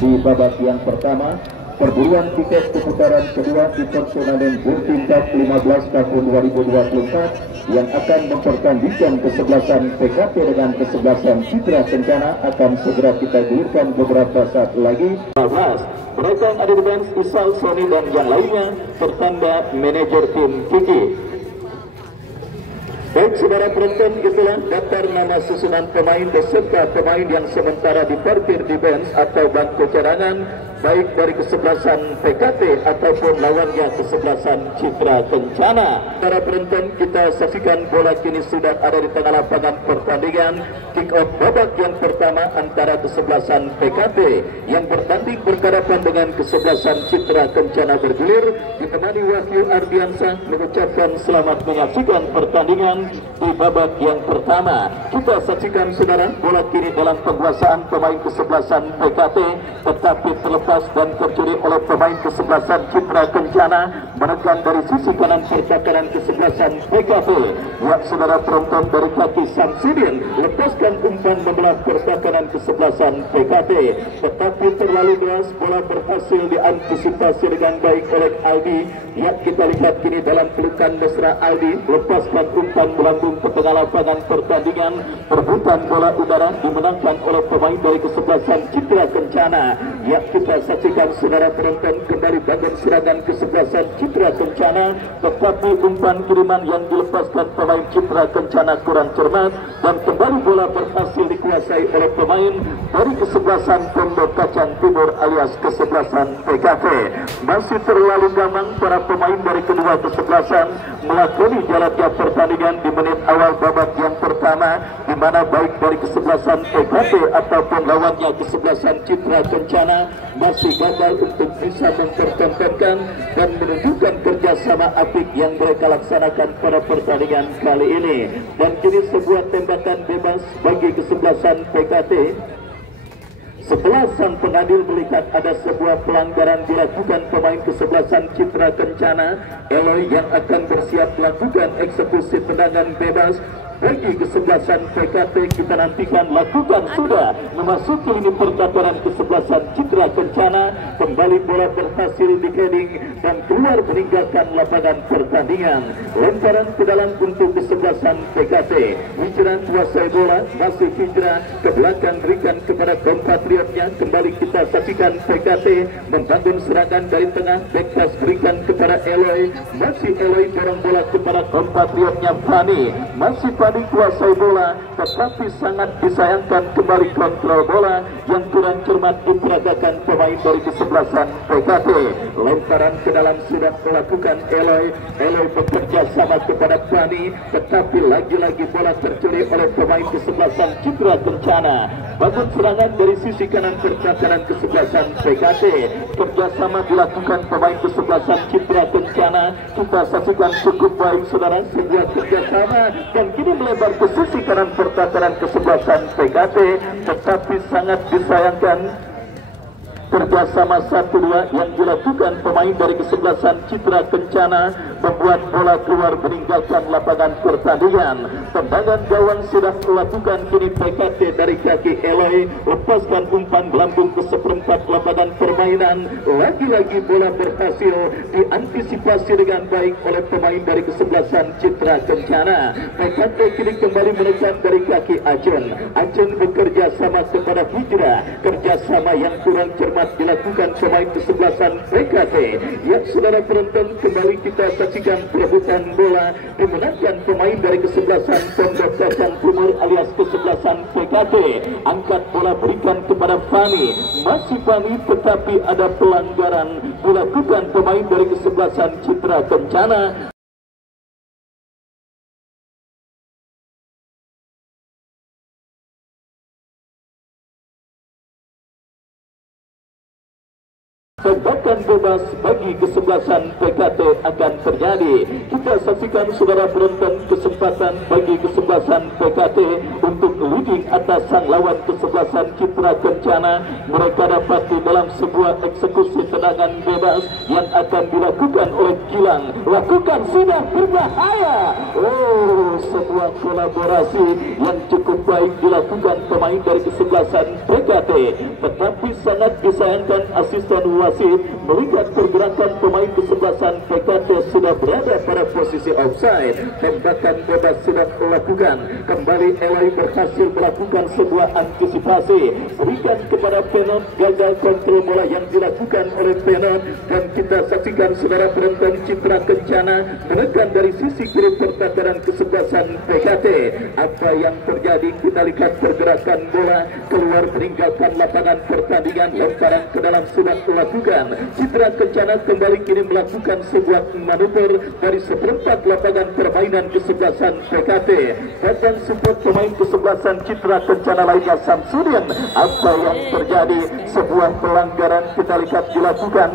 di babak yang pertama. Perburuan tiket pemutaran kedua di turnamen Bulletin Cup 15 tahun 2024 yang akan mempertandingkan kesebelasan PKT dengan kesebelasan Citra Kencana akan segera kita gulirkan beberapa saat lagi. 15 mereka yang ada di bench Isal, Sony dan yang lainnya bertanda manajer tim Kiki. Baik saudara penonton, itulah daftar nama susunan pemain beserta pemain yang sementara diparkir di bench atau bangku cadangan, baik dari kesebelasan PKT ataupun lawannya kesebelasan Citra Kencana. Para penonton, kita saksikan bola kini sudah ada di tengah lapangan pertandingan. Kick off babak yang pertama antara kesebelasan PKT yang bertanding berhadapan dengan kesebelasan Citra Kencana bergulir. Ditemani Wahyu Ardiansyah mengucapkan selamat menyaksikan pertandingan di babak yang pertama. Kita saksikan saudara bola kini dalam penguasaan pemain kesebelasan PKT, tetapi terlepas dan tercuri oleh pemain kesebelasan Citra Kencana, menekan dari sisi kanan pertahanan kesebelasan PKT. Buat saudara penonton, dari kaki Samsudin lepaskan umpan membelah pertahanan kesebelasan PKT, tetapi terlalu deras, bola berhasil diantisipasi dengan baik oleh Aldi. Ya, kita lihat kini dalam pelukan mesra Aldi, lepaskan umpan melambung ke tengah lapangan pertandingan. Perebutan bola udara dimenangkan oleh pemain dari kesebelasan Citra Kencana. Ya, kita saksikan saudara penonton kembali bangun serangan kesebelasan Citra Kencana, tetapi umpan kiriman yang dilepaskan pemain Citra Kencana kurang cermat dan kembali bola berhasil dikuasai oleh pemain dari kesebelasan Pondok Kacang Timur alias kesebelasan PKT. Masih terlalu gampang para pemain dari kedua kesebelasan melakoni jalannya pertandingan di menit awal babak yang pertama, di mana baik dari kesebelasan PKT ataupun lawannya kesebelasan Citra Kencana masih gagal untuk bisa mempertontonkan dan menunjukkan kerjasama apik yang mereka laksanakan pada pertandingan kali ini. Dan kini sebuah tembakan bebas bagi kesebelasan PKT. Setelah sang pengadil melihat ada sebuah pelanggaran dilakukan pemain kesebelasan Citra Kencana, Eloy yang akan bersiap melakukan eksekusi tendangan bebas bagi kesebelasan PKT. Kita nantikan lakukan sudah memasuki lini pertahanan kesebelasan Citra Kencana. Kembali bola berhasil di heading dan keluar meninggalkan lapangan pertandingan. Lemparan ke dalam untuk kesebelasan PKT. Hijrah kuasai bola, masih hijrah ke belakang berikan kepada kompatriotnya. Kembali kita saksikan PKT membangun serangan dari tengah, back pass berikan kepada Eloy. Masih Eloy dorong bola kepada kompatriotnya Fani. Masih Fani kuasai bola, tetapi sangat disayangkan kembali kontrol bola yang kurang cermat diperagakan pemain dari kesebelasan PKT. Lemparan ke dalam sudah melakukan Eloy. Eloy bekerja sama kepada Fani, tetapi lagi-lagi bola tercuri oleh pemain kesebelasan Citra Kencana. Bangun serangan dari sisi kanan pertahanan kesebelasan PKT. Kerjasama dilakukan pemain kesebelasan Citra Kencana. Kita saksikan cukup baik saudara, sebuah kerjasama dan kini melebar ke sisi kanan pertahanan kesebelasan PKT, tetapi sangat disayangkan kerjasama 1-2 yang dilakukan pemain dari kesebelasan Citra Kencana membuat bola keluar meninggalkan lapangan pertandingan. Tendangan gawang sudah dilakukan kini PKT dari kaki Eloy, lepaskan umpan melambung ke seperempat lapangan permainan. Lagi-lagi bola berhasil diantisipasi dengan baik oleh pemain dari kesebelasan Citra Kencana. PKT kini kembali menekan dari kaki Acun. Acun bekerja sama kepada Hijrah, kerjasama yang kurang cermat dilakukan pemain kesebelasan PKT. Ya saudara penonton, kembali kita saksikan perebutan bola dimenangkan pemain dari kesebelasan Pondok Kacang Timur alias kesebelasan PKT. Angkat bola berikan kepada Fani. Masih Fani, tetapi ada pelanggaran dilakukan pemain dari kesebelasan Citra Kencana. Tembakan bebas bagi kesebelasan PKT akan terjadi. Kita saksikan saudara penonton kesempatan bagi kesebelasan PKT untuk leading atas sang lawan kesebelasan Citra Kencana. Mereka dapati dalam sebuah eksekusi tendangan bebas yang akan dilakukan oleh Gilang. Lakukan sudah berbahaya. sebuah kolaborasi yang cukup baik dilakukan pemain dari kesebelasan PKT, tetapi sangat disayangkan asisten wasit melihat pergerakan pemain kesebelasan PKT sudah berada pada posisi offside. Tembakan bebas sudah dilakukan. Kembali Elai berhasil melakukan sebuah antisipasi, berikan kepada Penot, gagal kontrol bola yang dilakukan oleh Penot, dan kita saksikan saudara penonton Citra Kencana menekan dari sisi kiri pertahanan kesebelasan PKT. Apa yang terjadi? Kita lihat pergerakan bola keluar meninggalkan lapangan pertandingan, lemparan ke dalam sudah dilakukan. Citra Kencana kembali kini melakukan sebuah manuver dari seperempat lapangan permainan kesebelasan PKT. Dan support pemain kesebelasan Citra Kencana lainnya Samsudin. Apa yang terjadi? Sebuah pelanggaran kita lihat dilakukan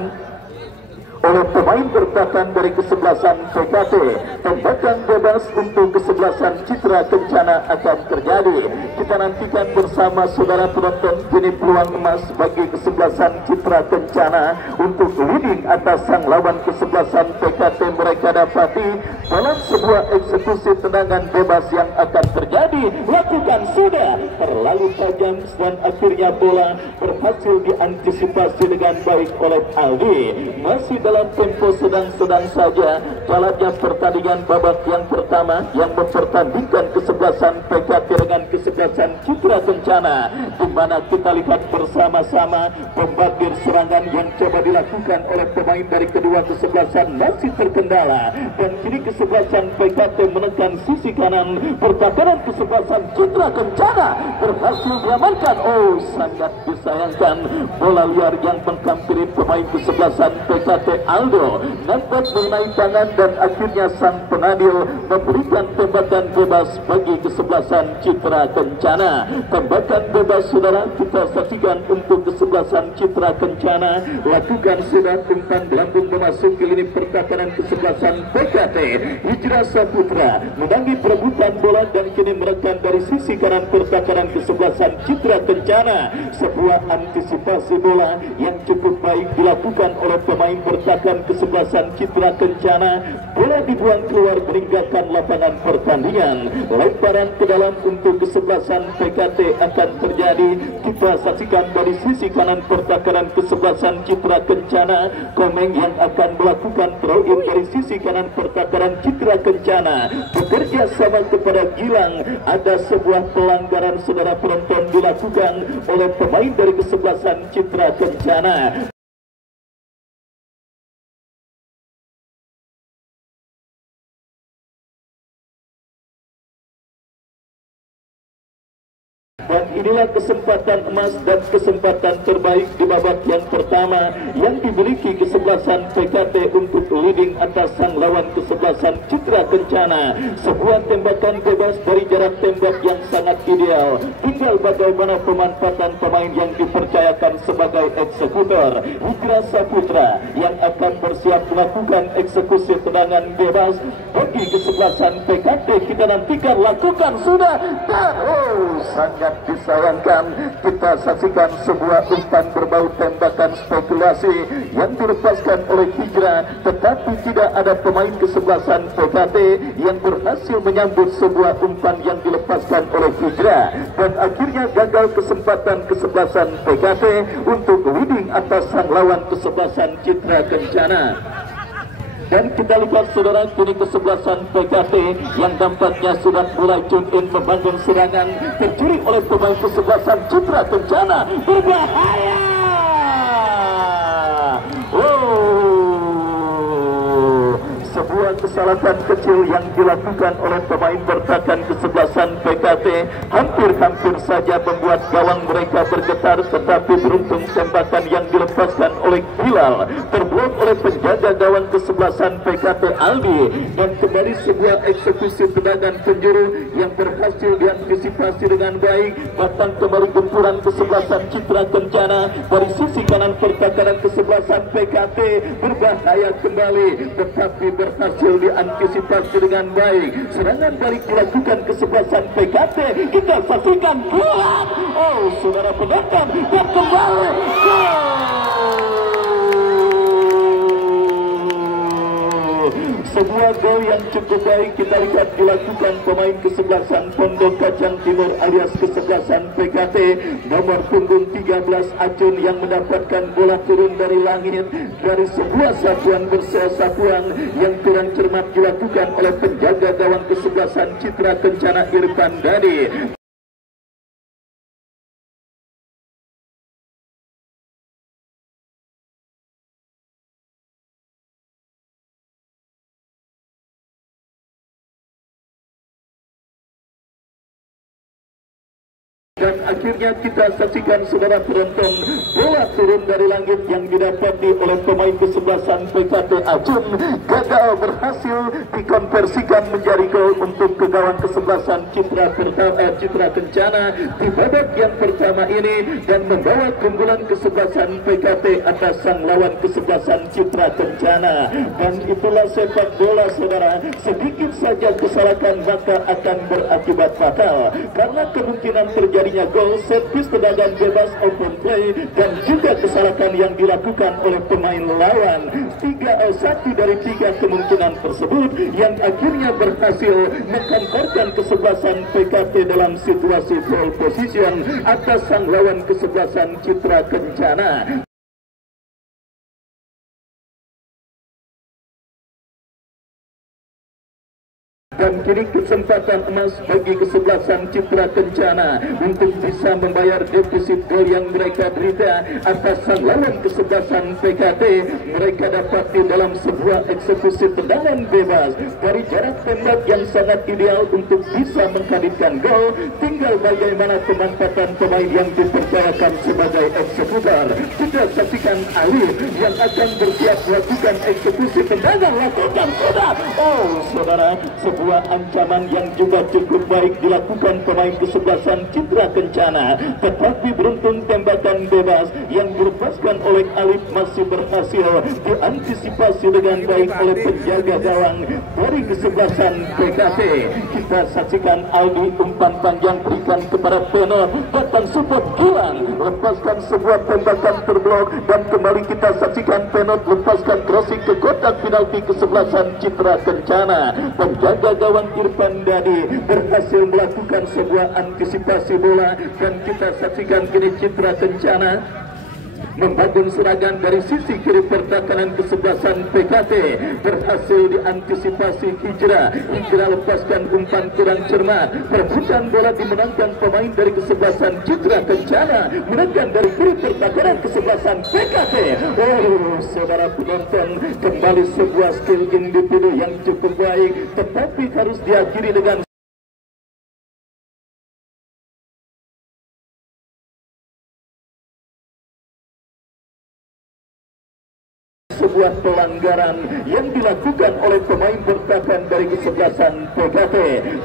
oleh pemain bertahan dari kesebelasan PKT. Tembakan bebas untuk kesebelasan Citra Kencana akan terjadi. Kita nantikan bersama saudara penonton, kini peluang emas bagi kesebelasan Citra Kencana untuk leading atas sang lawan kesebelasan PKT mereka dapati dalam sebuah eksekusi tendangan bebas yang akan terjadi. Lakukan sudah terlalu tajam dan akhirnya bola berhasil diantisipasi dengan baik oleh Aldi. Masih dalam tempo sedang-sedang saja jalannya pertandingan babak yang pertama yang mempertandingkan kesebelasan PKT dengan kesebelasan Citra Kencana, di mana kita lihat bersama-sama pembatir serangan yang coba dilakukan oleh pemain dari kedua kesebelasan masih terkendala, dan kini kesebelasan PKT menekan sisi kanan pertahanan kesebelasan Citra Kencana berhasil diamankan. Oh, sangat disayangkan bola liar yang menghampiri pemain kesebelasan PKT Aldo nampak mengenai tangan, dan akhirnya sang penadil memberikan tembakan bebas bagi kesebelasan Citra Kencana. Tembakan bebas saudara kita saksikan untuk kesebelasan Citra Kencana, lakukan sudah umpan lambung memasuki lini pertahanan kesebelasan PKT. Hijrah Saputra menanggi perebutan bola dan kini merekam dari sisi kanan pertahanan kesebelasan Citra Kencana. Sebuah antisipasi bola yang cukup baik dilakukan oleh pemain bertahan kesebelasan Citra Kencana. Bola dibuang keluar meninggalkan lapangan pertandingan. Lemparan ke dalam untuk kesebelasan PKT akan terjadi. Kita saksikan dari sisi kanan pertahanan kesebelasan Citra Kencana. Komeng yang akan melakukan throw in dari sisi kanan pertahanan Citra Kencana. Bekerja sama kepada Gilang. Ada sebuah pelanggaran saudara penonton dilakukan oleh pemain dari kesebelasan Citra Kencana. Dan inilah kesempatan emas dan kesempatan terbaik di babak yang pertama yang dimiliki kesebelasan PKT untuk leading atas sang lawan kesebelasan Citra Kencana. Sebuah tembakan bebas dari jarak tembak yang sangat ideal. Tinggal bagaimana pemanfaatan pemain yang dipercayakan sebagai eksekutor. Hijrah Saputra yang akan bersiap melakukan eksekusi tendangan bebas bagi kesebelasan PKT. Kita nantikan, lakukan sudah, dan sangat disayangkan kita saksikan sebuah umpan berbau tembakan spekulasi yang dilepaskan oleh Hijrah, tetapi tidak ada pemain kesebelasan PKT yang berhasil menyambut sebuah umpan yang dilepaskan oleh Hijrah, dan akhirnya gagal kesempatan kesebelasan PKT untuk leading atas sang lawan kesebelasan Citra Kencana. Dan kita lihat saudara, kini kesebelasan PKT yang tampaknya sudah mulai tune in membangun serangan, tercuri oleh pemain kesebelasan Citra Kencana. Berbahaya! Sebuah kesalahan kecil yang dilakukan oleh pemain bertahan kesebelasan PKT hampir-hampir saja membuat gawang mereka bergetar, tetapi beruntung tembakan yang dilepaskan oleh Hilal terblok oleh penjaga gawang kesebelasan PKT Aldi, dan kembali sebuah eksekusi tendangan penjuru yang berhasil diantisipasi dengan baik. Batang kembali gempuran kesebelasan Citra Kencana dari sisi kanan pertahanan kesebelasan PKT berbahaya kembali, tetapi berhasil diantisipasi dengan baik. Serangan balik dilakukan kesebelasan PKT. Kita saksikan bola. Oh, saudara penonton, dan kembali gol. Sebuah gol yang cukup baik kita lihat dilakukan pemain kesebelasan Pondok Kacang Timur alias kesebelasan PKT nomor punggung 13 Acun yang mendapatkan bola turun dari langit dari sebuah satuan bersatuan yang kurang cermat dilakukan oleh penjaga gawang kesebelasan Citra Kencana Irfan Dadi. Dan akhirnya kita saksikan saudara penonton bola turun dari langit yang didapati oleh pemain kesebelasan PKT Acun gagal berhasil dikonversikan menjadi gol untuk ke gawang kesebelasan Citra Kencana di babak yang pertama ini dan membawa keunggulan kesebelasan PKT atas sang lawan kesebelasan Citra Kencana. Dan itulah sepak bola saudara, sedikit saja kesalahan maka akan berakibat fatal karena kemungkinan terjadi gol, set piece, tendangan bebas, open play dan juga kesalahan yang dilakukan oleh pemain lawan. 1 dari 3 kemungkinan tersebut yang akhirnya berhasil menghantarkan kesebelasan PKT dalam situasi pole position atas sang lawan kesebelasan Citra Kencana. Dan kini kesempatan emas bagi kesebelasan Citra Kencana untuk bisa membayar defisit gol yang mereka derita atas sang lawan kesebelasan PKT. Mereka dapati dalam sebuah eksekusi tendangan bebas dari jarak tembak yang sangat ideal untuk bisa menghadirkan gol. Tinggal bagaimana pemanfaatan pemain yang dipercayakan sebagai eksekutor. Kita saksikan Alif yang akan bersiap melakukan eksekusi tendangan, lakukan sudah. Oh saudara, sebuah ancaman yang juga cukup baik dilakukan pemain kesebelasan Citra Kencana, tetapi beruntung tembakan bebas yang dilepaskan oleh Alif masih berhasil diantisipasi dengan baik oleh penjaga gawang dari kesebelasan PKT. Kita saksikan Aldi umpan panjang berikan kepada Penor, datang support Gilang, lepaskan sebuah tembakan terblok dan kembali kita saksikan Penor lepaskan crossing ke kotak penalti kesebelasan Citra Kencana. Penjaga gawang Irfan Dadi berhasil melakukan sebuah antisipasi bola dan kita saksikan kini Citra Kencana membangun serangan dari sisi kiri pertahanan kesebelasan PKT berhasil diantisipasi Hijrah lepaskan umpan kurang cermat, perebutan bola dimenangkan pemain dari kesebelasan Citra Kencana, menangkan dari kiri pertahanan kesebelasan PKT. Oh saudara penonton, kembali sebuah skill individu yang cukup baik tetapi harus diakhiri dengan sebuah pelanggaran yang dilakukan oleh pemain bertahan dari kesebelasan PKT.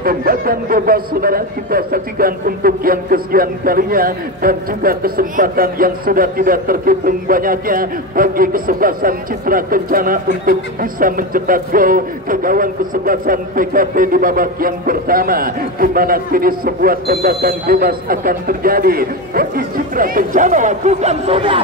Tembakan bebas saudara kita saksikan untuk yang kesekian kalinya dan juga kesempatan yang sudah tidak terhitung banyaknya bagi kesebelasan Citra Kencana untuk bisa mencetak gol ke gawang kesebelasan PKT di babak yang pertama, di mana kini sebuah tembakan bebas akan terjadi bagi Citra Kencana. Lakukan sudah.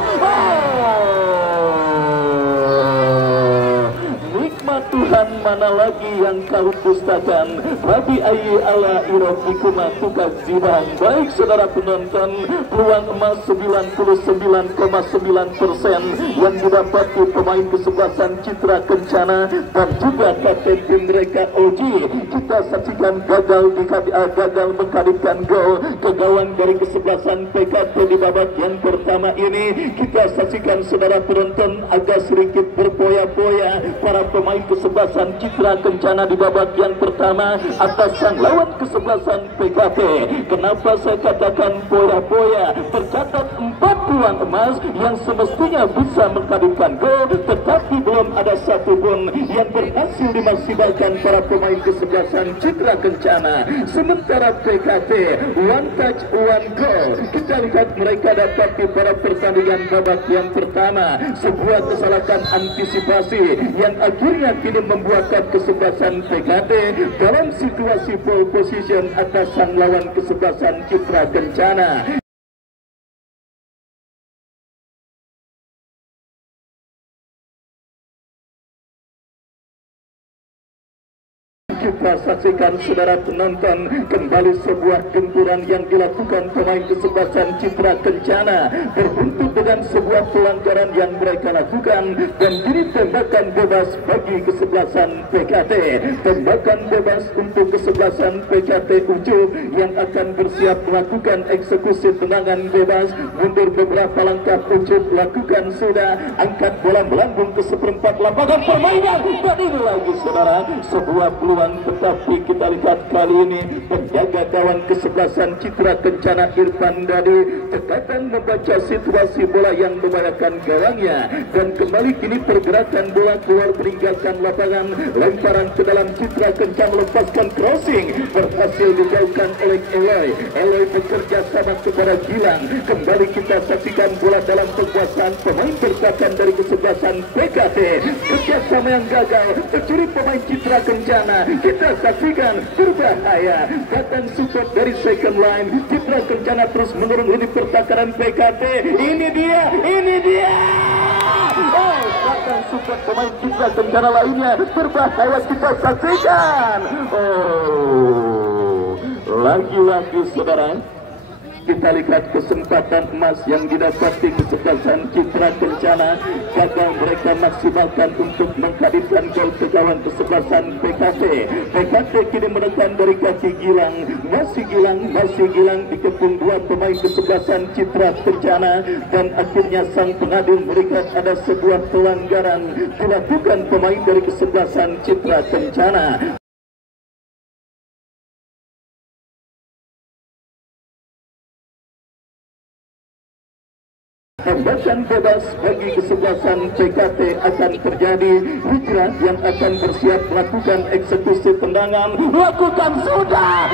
Tuhan mana lagi yang kau dustakan, Rabi ayi ala irofikuma tukak zibang. Baik saudara penonton, peluang emas 99,9% yang didapati pemain kesebelasan Citra Kencana dan juga kapten tim mereka Oji. Kita saksikan gagal menghadirkan gol ke gawang dari kesebelasan PKT di babak yang pertama ini. Kita saksikan saudara penonton agak sedikit berpoya-poya para pemain kesebelasan Citra Kencana di babak yang pertama atas sang lawan kesebelasan PKT. Kenapa saya katakan poya-poya? Tercatat 4 peluang emas yang semestinya bisa menghadirkan gol, tetapi belum ada satu pun yang berhasil dimaksimalkan para pemain kesebelasan Citra Kencana. Sementara PKT one touch one goal. Kita lihat mereka dapati pada pertandingan babak yang pertama sebuah kesalahan antisipasi yang akhirnya kini membuatkan kesebelasan PKT dalam situasi pole position atas sang lawan kesebelasan Citra Kencana. kita saksikan saudara penonton kembali sebuah gempuran yang dilakukan pemain kesebelasan Citra Kencana berbuntut dengan sebuah pelanggaran yang mereka lakukan, dan kini tembakan bebas bagi kesebelasan PKT. Tembakan bebas untuk kesebelasan PKT Ucup yang akan bersiap melakukan eksekusi tendangan bebas. Mundur beberapa langkah, Ucup lakukan sudah, angkat bola melambung ke seperempat lapangan permainan, dan ini lagi saudara sebuah peluang, tetapi kita lihat kali ini penjaga gawang kesebelasan Citra Kencana Irfan Dadi terkadang membaca situasi bola yang membahayakan gawangnya, dan kembali kini pergerakan bola keluar meninggalkan lapangan, lemparan ke dalam Citra Kencana melepaskan crossing, berhasil dijauhkan oleh Eloy bekerja sama kepada Gilang. Kembali kita saksikan bola dalam penguasaan pemain bertahan dari kesebelasan PKT, kerjasama yang gagal mencuri pemain Citra Kencana. Kita saksikan berbahaya, datang support dari second line. Citra Kencana terus menurun di pertakaran PKT. Ini dia datang support pemain Citra Kencana lainnya, berbahaya, kita saksikan. Lagi-lagi saudara kita lihat kesempatan emas yang didapati kesebelasan Citra Kencana, gagal mereka maksimalkan untuk menghadirkan gol ke gawang kesebelasan PKT. PKT kini menekan dari kaki Gilang, masih Gilang dikepung dua pemain kesebelasan Citra Kencana, dan akhirnya sang pengadil melihat ada sebuah pelanggaran dilakukan pemain dari kesebelasan Citra Kencana. Tembakan bebas bagi kesebelasan PKT akan terjadi. Hijrah yang akan bersiap melakukan eksekusi tendangan, lakukan sudah.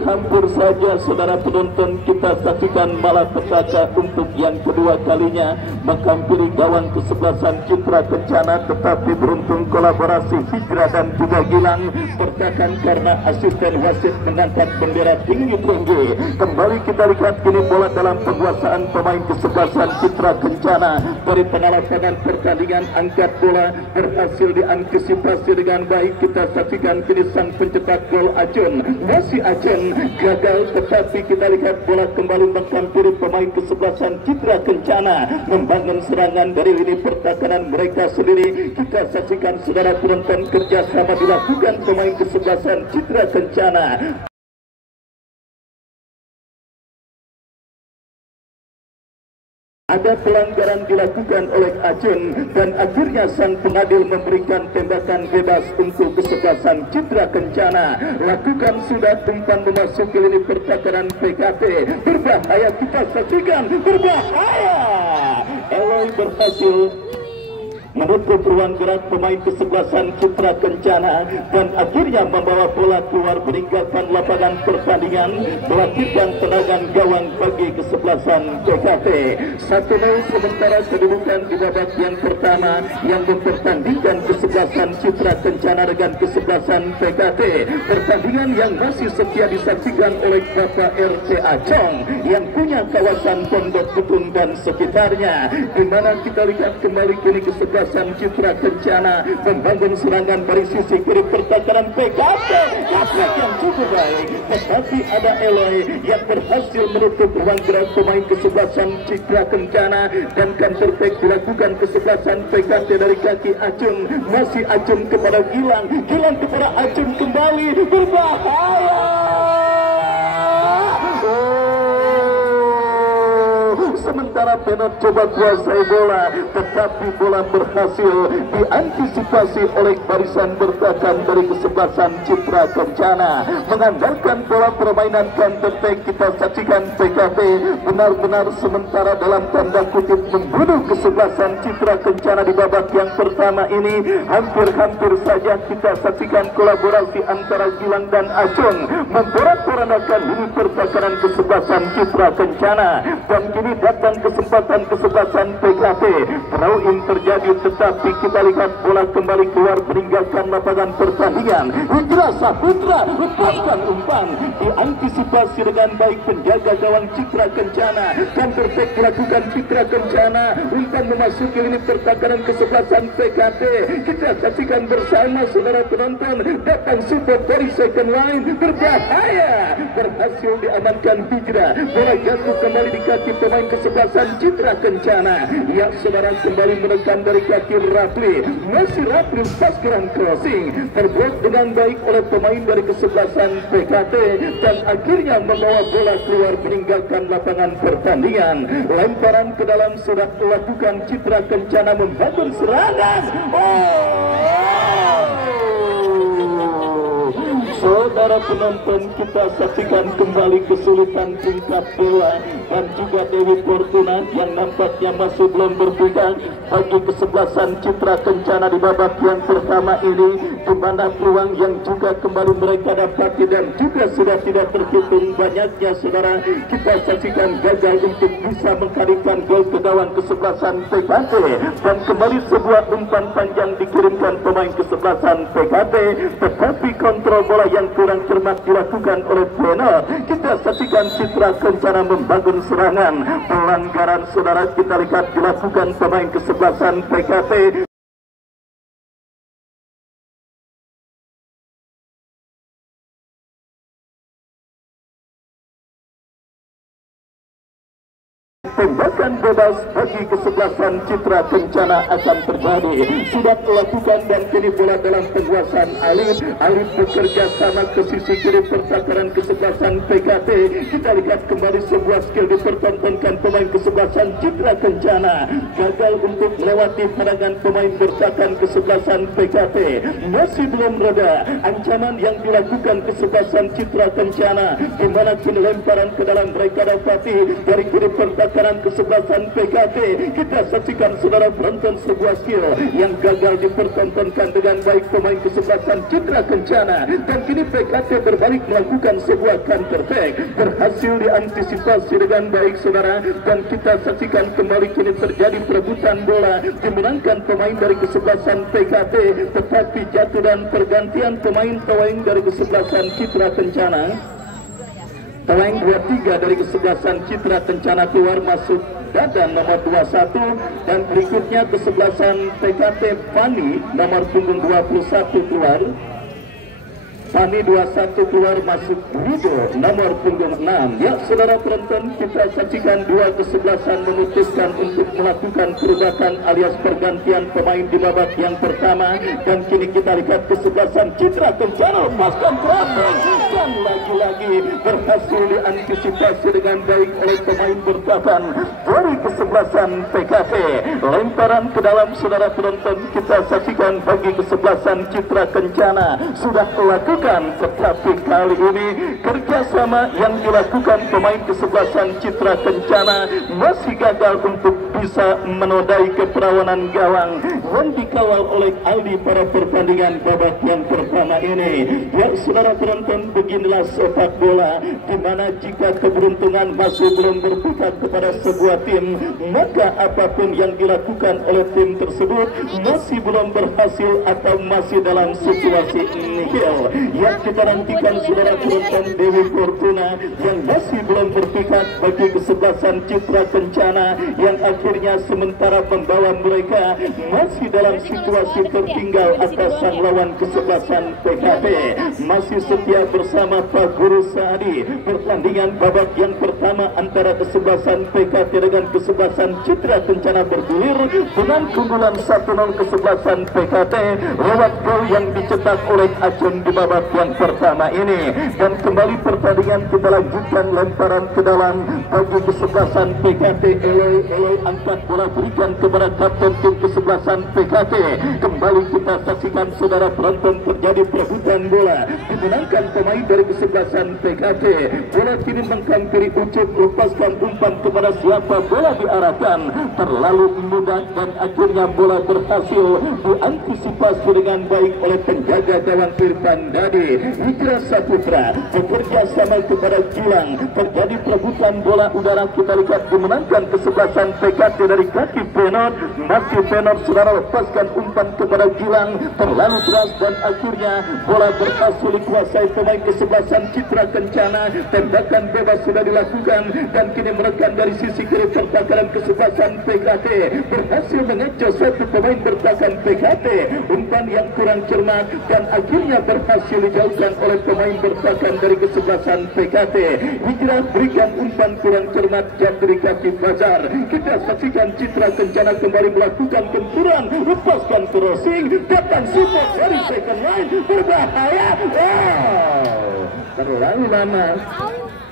Hampir saja saudara penonton kita saksikan malah petaka untuk yang kedua kalinya menghampiri gawang kesebelasan Citra Kencana, tetapi beruntung kolaborasi Hijrah dan juga Gilang bertahan karena asisten wasit mengangkat bendera tinggi-tinggi. Kembali kita lihat kini bola dalam penguasaan pemain kesebelasan Citra Kencana. Dari tengah lapangan pertandingan, angkat bola berhasil diantisipasi dengan baik. Kita saksikan kini sang pencetak gol Acun, masih Acun gagal, tetapi kita lihat bola kembali menghampiri pemain kesebelasan Citra Kencana, membangun serangan dari lini pertahanan mereka sendiri. Kita saksikan saudara penonton kerjasama dilakukan pemain kesebelasan Citra Kencana. Ada pelanggaran dilakukan oleh Acun, dan akhirnya sang pengadil memberikan tembakan bebas untuk kesebelasan Citra Kencana. Lakukan sudah, umpan memasuki lini pertahanan PKT. Berbahaya, kita saksikan, berbahaya. Eloy berhasil menutup ruang gerak pemain kesebelasan Citra Kencana, dan akhirnya membawa bola keluar meninggalkan lapangan pertandingan, melakukan tendangan gawang bagi kesebelasan PKT. 1-0 sementara kedudukan di babak yang pertama yang mempertandingkan kesebelasan Citra Kencana dengan kesebelasan PKT. Pertandingan yang masih setia disaksikan oleh Bapak RC Acong yang punya kawasan Pondok Betun dan sekitarnya, di mana kita lihat kembali kini kesebelasan Citra Kencana membangun serangan dari sisi kiri pertahanan PKT. Aspek yang cukup baik, tetapi ada Eloy yang berhasil menutup ruang gerak pemain kesebelasan Citra Kencana, dan counter attack dilakukan kesebelasan PKT dari kaki Acun. Masih Acun kepada Gilang kepada Acun kembali, berbahaya. Sementara Penot coba kuasai bola, tetapi bola berhasil diantisipasi oleh barisan bertahan dari kesebelasan Citra Kencana. Mengandalkan bola permainan counter attack, kita saksikan PKT benar-benar sementara dalam tanda kutip membunuh kesebelasan Citra Kencana di babak yang pertama ini. Hampir saja kita saksikan kolaborasi antara Gilang dan Acun memporak-porandakan ini pertahanan kesebelasan Citra Kencana, dan kini datang ke kesempatan kesebelasan PKT. Throw-in terjadi tetapi kita lihat bola kembali keluar meninggalkan lapangan pertandingan. Indra Saputra lepaskan umpan, diantisipasi dengan baik penjaga gawang Citra Kencana. Counter attack dilakukan Citra Kencana, umpan memasuki lini pertahanan kesebelasan PKT. Kita saksikan bersama saudara penonton, datang support dari second line, berbahaya, berhasil diamankan Hijrah. Bola jatuh kembali di kaki pemain kesebelasan Citra Kencana. Ya saudara, kembali menekan dari kaki Rafli, masih Rafli pas geran crossing, terblok dengan baik oleh pemain dari kesebelasan PKT dan akhirnya membawa bola keluar meninggalkan lapangan pertandingan. Lemparan ke dalam sudah dilakukan Citra Kencana membangun serangan. Saudara penonton, kita saksikan kembali kesulitan tingkat bola dan juga Dewi Fortuna yang nampaknya masih belum berpegang bagi kesebelasan Citra Kencana di babak yang pertama ini, di mana peluang yang juga kembali mereka dapati dan juga sudah tidak terhitung banyaknya. Saudara, kita saksikan gagal untuk bisa mengkarikan gol ke gawang kesebelasan PKT dan kembali sebuah umpan panjang dikirimkan pemain kesebelasan PKT, tetapi kontrol bola yang kurang cermat dilakukan oleh Penor. Kita saksikan Citra Kencana membangun serangan. Pelanggaran saudara kita lihat dilakukan pemain kesebelasan PKT. Tembakan bebas bagi kesebelasan Citra Kencana akan terjadi. Sudah dilakukan dan kini bola dalam penguasaan Alif. Alif bekerja sama ke sisi kiri pertahanan kesebelasan PKT. Kita lihat kembali sebuah skill dipertontonkan pemain kesebelasan Citra Kencana. Gagal untuk melewati hadangan pemain bertahan kesebelasan PKT. Masih belum reda ancaman yang dilakukan kesebelasan Citra Kencana, di mana kini lemparan ke dalam mereka dapati dari kiri pertahanan kesebelasan PKT. Kita saksikan saudara penonton sebuah skill yang gagal dipertontonkan dengan baik pemain kesebelasan Citra Kencana dan kini PKT berbalik melakukan sebuah counter attack, berhasil diantisipasi dengan baik saudara dan kita saksikan kembali kini terjadi perebutan bola dimenangkan pemain dari kesebelasan PKT, tetapi jatuh dan pergantian pemain Taweng dari kesebelasan Citra Kencana. Taweng 23 dari kesebelasan Citra Kencana keluar masuk Dadan nomor 21 dan berikutnya kesebelasan PKT Fani nomor punggung 21 keluar. Fani 21 keluar masuk Rido nomor punggung 6. Ya saudara penonton, kita saksikan dua kesebelasan memutuskan untuk melakukan perubahan alias pergantian pemain di babak yang pertama dan kini kita lihat kesebelasan Citra Kencana lepaskan crossing dan lagi-lagi berhasil diantisipasi dengan baik oleh pemain bertahan dari kesebelasan PKT. Lemparan ke dalam saudara penonton, kita saksikan bagi kesebelasan Citra Kencana sudah melakukan, tetapi kali ini kerjasama yang dilakukan pemain kesebelasan Citra Kencana masih gagal untuk bisa menodai keperawanan gawang yang dikawal oleh Aldi pada pertandingan babak yang pertama ini. Ya saudara penonton, beginilah sepak bola di mana jika keberuntungan masih belum berpihak kepada sebuah tim, maka apapun yang dilakukan oleh tim tersebut masih belum berhasil atau masih dalam situasi nihil. Yang kita nantikan saudara penonton, Dewi Fortuna yang masih belum berpihak bagi kesebelasan Citra Kencana yang akhirnya sementara membawa mereka masih dalam situasi tertinggal atas sang lawan kesebelasan PKT. Masih setia bersama Pak Guru Saadi. Pertandingan babak yang pertama antara kesebelasan PKT dengan kesebelasan Citra Kencana bergulir dengan keunggulan 1-0 kesebelasan PKT lewat gol yang dicetak oleh Acun di babak yang pertama ini. Dan kembali pertandingan kita lanjutkan, lemparan ke dalam bagi kesebelasan PKT. Eloi angkat bola berikan kepada kapten tim kesebelasan PKT. Kembali kita saksikan saudara penonton, terjadi perebutan bola dimenangkan pemain dari kesebelasan PKT. Bola kini menghampiri Ucup, lepaskan umpan kepada siapa bola diarahkan, terlalu mudah dan akhirnya bola berhasil diantisipasi dengan baik oleh penjaga gawang Irfan Dadi. Hijrah Saputra bekerja sama kepada Gilang, terjadi perebutan bola udara, kita lihat dimenangkan kesebelasan PKT dari kaki Penot. Masih Penot saudara lepaskan umpan kepada Gilang, terlalu deras dan akhirnya bola berhasil dikuasai pemain kesebelasan Citra Kencana. Tembakan bebas sudah dilakukan dan kini menekan dari sisi kiri pertahanan kesebelasan PKT, berhasil mengecoh satu pemain bertahan PKT. Umpan yang kurang cermat dan akhirnya berhasil dijauhkan oleh pemain bertahan dari kesebelasan PKT. Hijrah berikan umpan kurang cermat jatuh di kaki Fajar. Kita saksikan Citra Kencana kembali melakukan benturan, lepaskan crossing, datang support dari second line, berbahaya.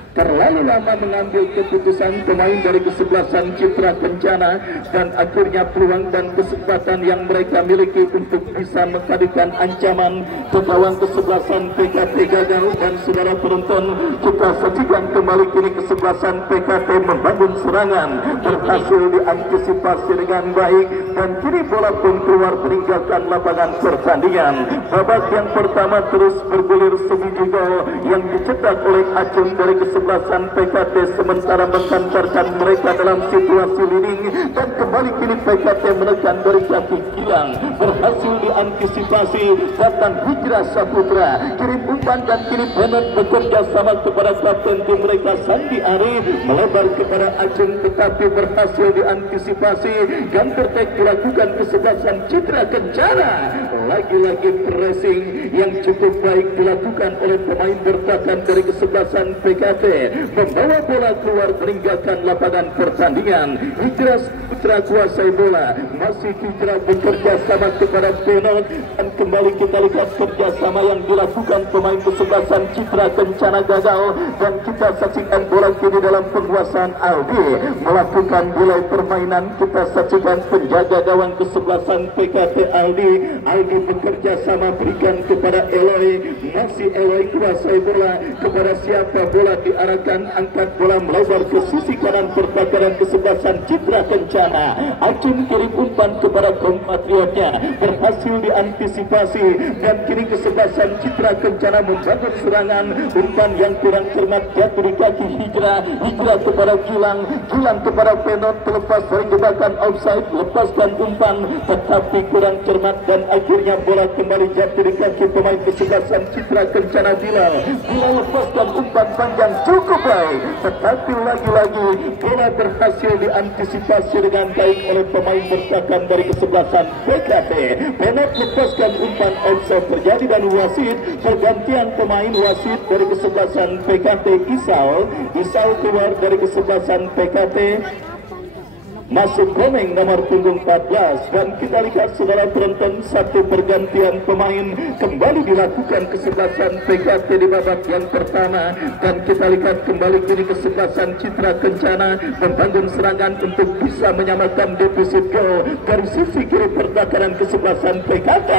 Terlalu lama mengambil keputusan pemain dari kesebelasan Citra Kencana dan akhirnya peluang dan kesempatan yang mereka miliki untuk bisa menghadirkan ancaman ke gawang kesebelasan PKT gagal. Dan saudara penonton, kita saksikan kembali kini kesebelasan PKT membangun serangan, berhasil diantisipasi dengan baik dan kini bola pun keluar meninggalkan lapangan pertandingan. Babak yang pertama terus bergulir sebiji gol yang dicetak oleh Acung dari kesebelasan PKT, sementara menghantarkan mereka dalam situasi leading dan kembali kini PKT menekan dari kaki Gilang, berhasil diantisipasi, datang Hijrah Saputra, kirim umpan dan kini Penot bekerja sama kepada kapten tim mereka Sandi Ari, melebar kepada Acung tetapi berhasil diantisipasi. Counter attack dilakukan kesebelasan Citra Kencana, lagi-lagi pressing yang cukup baik dilakukan oleh pemain bertahan dari kesebelasan PKT, membawa bola keluar meninggalkan lapangan pertandingan. Hijrah Putra kuasai bola, masih Hijrah bekerja sama kepada Penot dan kembali kita lihat kerjasama yang dilakukan pemain kesebelasan Citra Kencana gagal dan kita saksikan bola kini dalam penguasaan Aldi melakukan delay permainan. Kita saksikan penjaga gawang kesebelasan PKT Aldi bekerja sama berikan kepada Eloy, masih Eloy kuasai bola kepada siapa bola diarahkan, angkat bola melebar ke sisi kanan pertahanan kesebelasan Citra Kencana. Acun kirim umpan kepada kompatriotnya, berhasil diantisipasi dan kini kesebelasan Citra Kencana membangun serangan. Umpan yang kurang cermat jatuh di kaki Hijrah kepada Gilang kepada Penot, terlepas dari jebakan offside, lepaskan umpan tetapi kurang cermat dan akhirnya bola kembali jatuh di kaki pemain kesebelasan Citra Kencana. Bilal lepaskan umpan panjang cukup baik tetapi lagi-lagi bola berhasil diantisipasi dengan baik oleh pemain bertahan dari kesebelasan PKT. Penot lepaskan umpan offside terjadi dan wasit pergantian pemain. Wasit dari kesebelasan PKT Isau keluar dari kesebelasan PKT, masuk Komeng nomor punggung 14 dan kita lihat saudara penonton satu pergantian pemain kembali dilakukan kesebelasan PKT di babak yang pertama dan kita lihat kembali kini kesebelasan Citra Kencana membangun serangan untuk bisa menyamakan defisit gol dari sisi kiri pertahanan kesebelasan PKT.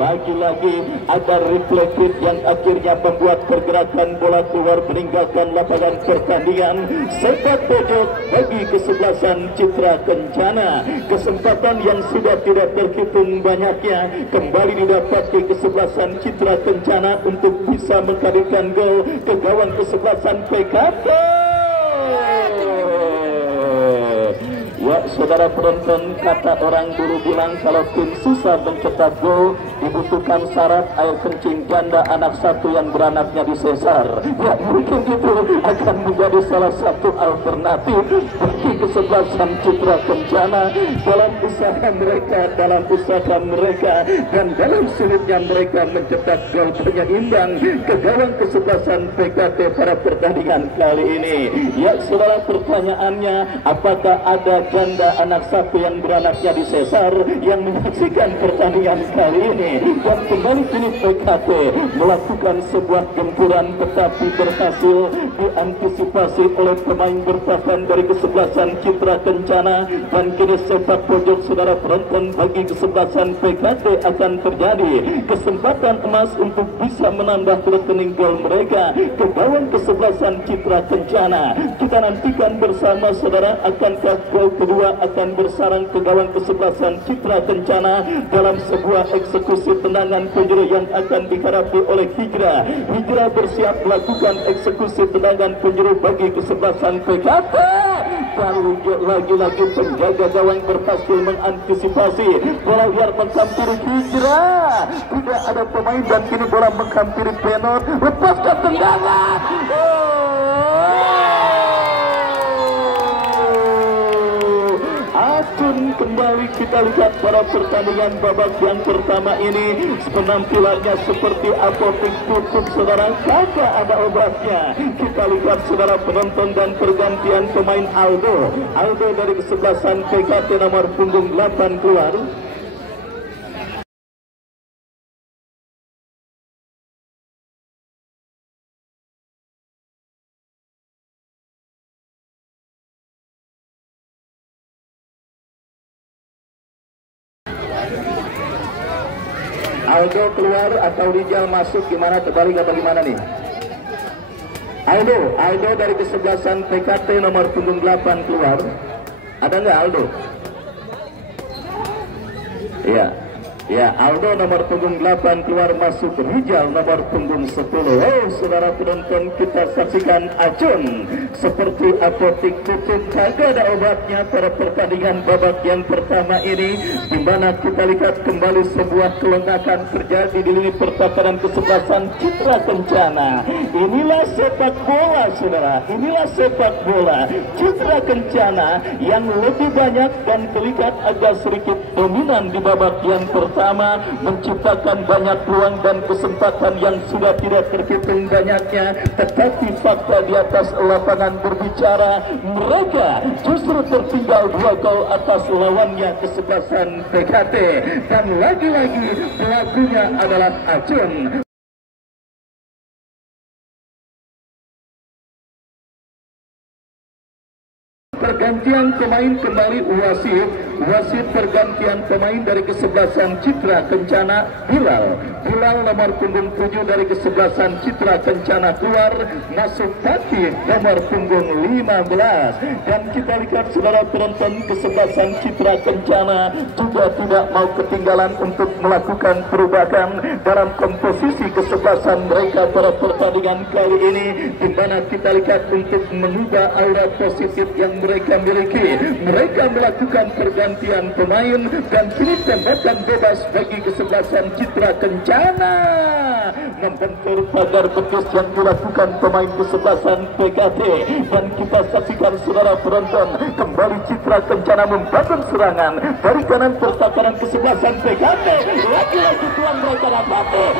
Lagi-lagi ada reflektif yang akhirnya membuat pergerakan bola keluar meninggalkan lapangan pertandingan. Sepak pojok bagi kesebelasan Citra Kencana, kesempatan yang sudah tidak terhitung banyaknya kembali didapati kesebelasan Citra Kencana untuk bisa menghadirkan gol ke gawang kesebelasan PKT. Ya saudara penonton, kata orang dulu bilang kalau tim susah mencetak gol dibutuhkan syarat air kencing janda anak satu yang beranaknya disesar. Ya mungkin itu akan menjadi salah satu alternatif bagi kesebelasan Citra Kencana dalam usaha mereka dan dalam sulitnya mereka mencetak gol penyeimbang ke gawang kesebelasan PKT pada pertandingan kali ini. Ya saudara, pertanyaannya, apakah ada janda anak satu yang beranaknya disesar yang menyaksikan pertandingan kali ini? dan kembali kini PKT melakukan sebuah gempuran tetapi berhasil diantisipasi oleh pemain bertahan dari kesebelasan Citra Kencana, dan kini sepak pojok saudara penonton bagi kesebelasan PKT akan terjadi kesempatan emas untuk bisa menambah rekening gol mereka ke gawang kesebelasan Citra Kencana. Kita nantikan bersama saudara, akankah gol kedua akan bersarang ke gawang kesebelasan Citra Kencana dalam sebuah eksekusi tendangan penjuru yang akan dihadapi oleh Hijrah. Hijrah bersiap melakukan eksekusi tendangan penjuru bagi kesebelasan PKT. Dan lagi-lagi penjaga gawang berhasil mengantisipasi bola liar menghampiri Hijrah. Tidak ada pemain dan kini bola menghampiri penalti. Lepaskan tendangan. Acun kembali kita lihat pada pertandingan babak yang pertama ini. Penampilannya seperti apotek tutup saudara, kagak ada obatnya. Kita lihat saudara penonton dan pergantian pemain Aldo dari kesebelasan PKT nomor punggung 8 keluar. Aldo keluar atau Rijal masuk, gimana, terbalik apa gimana nih? Aldo dari kesebelasan PKT nomor punggung 8 keluar. Ada nggak Aldo? Ya, Aldo nomor punggung 8 keluar, masuk Rijal nomor punggung 10. Oh, saudara penonton, kita saksikan acun seperti apotik tutup, kagak ada obatnya pada pertandingan babak yang pertama ini, di mana kita lihat kembali sebuah kelengakan terjadi di lini pertahanan kesebelasan Citra Kencana. Inilah sepak bola saudara, inilah sepak bola Citra Kencana yang lebih banyak dan terlihat agak sedikit dominan di babak yang pertama, menciptakan banyak peluang dan kesempatan yang sudah tidak terhitung banyaknya, tetapi fakta di atas lapangan berbicara, mereka justru tertinggal 2 gol atas lawannya kesebelasan PKT, dan lagi-lagi pelakunya adalah Acun. Pergantian pemain kembali wasit pergantian pemain dari kesebelasan Citra Kencana, Bilal nomor punggung 7 dari kesebelasan Citra Kencana keluar, masuk Fatih nomor punggung 15. Dan kita lihat saudara penonton, kesebelasan Citra Kencana juga tidak mau ketinggalan untuk melakukan perubahan dalam komposisi kesebelasan mereka pada pertandingan kali ini, di mana kita lihat untuk mengubah aura positif yang mereka miliki. Mereka melakukan pergantian pemain dan kini tembakan bebas bagi kesebelasan Citra Kencana, membentur pagar betis yang dilakukan pemain kesebelasan PKT. Dan kita saksikan saudara penonton, kembali Citra Kencana membangun serangan dari kanan pertahanan kesebelasan PKT. Lagi-lagi tuan mereka dapat.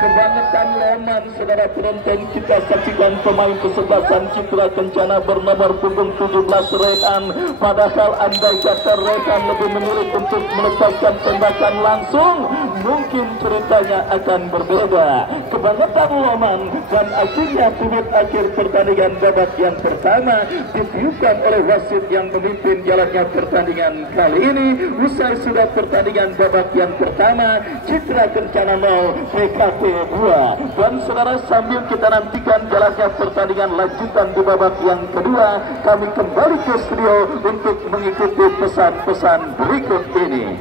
Kebangetan Loman saudara penonton, kita saksikan pemain kesebelasan Citra Kencana bernomor punggung 17 Rehan. Padahal andai kata Rehan lebih memilih untuk melepaskan tembakan langsung, mungkin ceritanya akan berbeda. Kebangetan Loman, dan akhirnya tutup akhir pertandingan babak yang pertama ditiupkan oleh wasit yang memimpin jalannya pertandingan kali ini. Usai sudah pertandingan babak yang pertama, Citra Kencana 0 PKT 2. Dan saudara, sambil kita nantikan jalannya pertandingan lanjutan di babak yang kedua, kami kembali ke studio untuk mengikuti pesan-pesan berikut ini.